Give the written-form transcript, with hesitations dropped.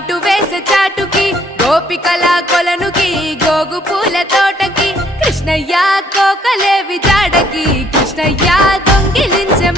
మాటు వేసే చాటుకి గోపికల కొలనుకి గోగు పూల తోటకి కృష్ణయ్య కోకలేవి జాడకి కృష్ణయ్య దొంగిలించే